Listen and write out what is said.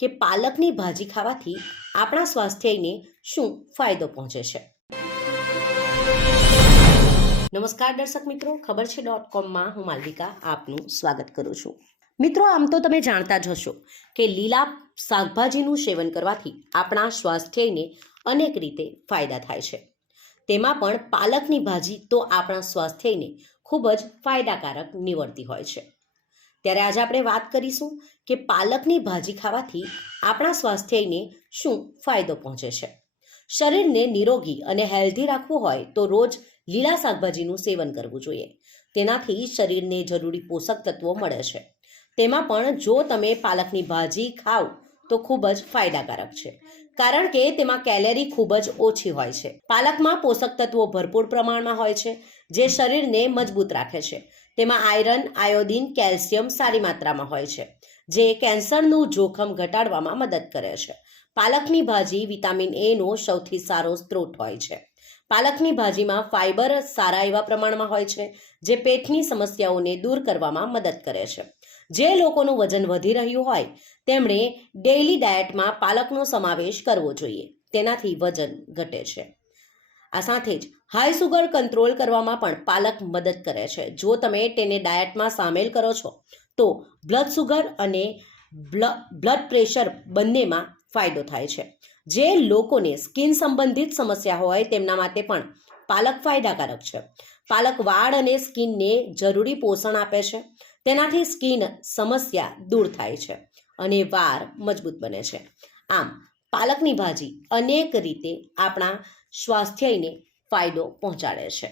કે પાલકની ભાજી ખાવાથી આપણા સ્વાસ્થ્યને શું ફાયદો પહોંચે છે। નમસ્કાર દર્શક મિત્રો, ખબર છે .com હું માલવિકા આપનું સ્વાગત કરું છું। મિત્રો, આમ તો તમે જાણતા જ હશો કે લીલા શાકભાજીનું સેવન કરવાથી આપણા સ્વાસ્થ્યને અનેક રીતે ફાયદા થાય છે। તેમાં પણ પાલકની ભાજી તો આપણા સ્વાસ્થ્યને ખૂબ જ ફાયદાકારક નીવડતી હોય છે। ત્યારે આજે આપણે વાત કરીશું કે પાલકની ભાજી ખાવાથી આપણા સ્વાસ્થ્યને શું ફાયદો પહોંચે છે। શરીરને નિરોગી અને હેલ્ધી રાખવું હોય તો રોજ લીલા શાકભાજીનું સેવન કરવું જોઈએ। તેનાથી શરીરને જરૂરી પોષક તત્વો મળે છે। તેમાં પણ જો તમે પાલકની ભાજી ખાઓ તો ખૂબ જ ફાયદાકારક છે, કારણ કે તેમાં કેલેરી ખૂબ જ ઓછી હોય છે। પાલકમાં પોષક તત્વો ભરપૂર પ્રમાણમાં હોય છે, જે શરીરને મજબૂત રાખે છે। તેમાં આયરન, આયોડિન, કેલ્શિયમ સારી માત્રામાં હોય છે, જે કેન્સરનું જોખમ ઘટાડવામાં મદદ કરે છે। પાલકની ભાજી વિટામિન એનો સૌથી સારો સ્ત્રોત હોય છે। પાલકની ભાજીમાં ફાઇબર સારા એવા પ્રમાણમાં હોય છે, જે પેટની સમસ્યાઓને દૂર કરવામાં મદદ કરે છે। જે લોકોનું વજન વધી રહ્યું હોય તેમણે ડેઇલી ડાયટમાં પાલકનો સમાવેશ કરવો જોઈએ। તેનાથી વજન ઘટે છે। આ સાથે જ હાઈ સુગર કંટ્રોલ કરવામાં પણ પાલક મદદ કરે છે। જો તમે તેને ડાયટમાં સામેલ કરો છો તો બ્લડ સુગર અને બ્લડ પ્રેશર બંનેમાં ફાયદો થાય છે। જે લોકોને સ્કિન સંબંધિત સમસ્યા હોય તેમના માટે પણ પાલક ફાયદાકારક છે। પાલક વાળ અને સ્કિનને જરૂરી પોષણ આપે છે। તેનાથી સ્કિન સમસ્યા દૂર થાય છે અને વાળ મજબૂત બને છે। આમ પાલકની ભાજી અનેક રીતે આપણા સ્વાસ્થ્યને ફાયદો પહોંચાડે છે।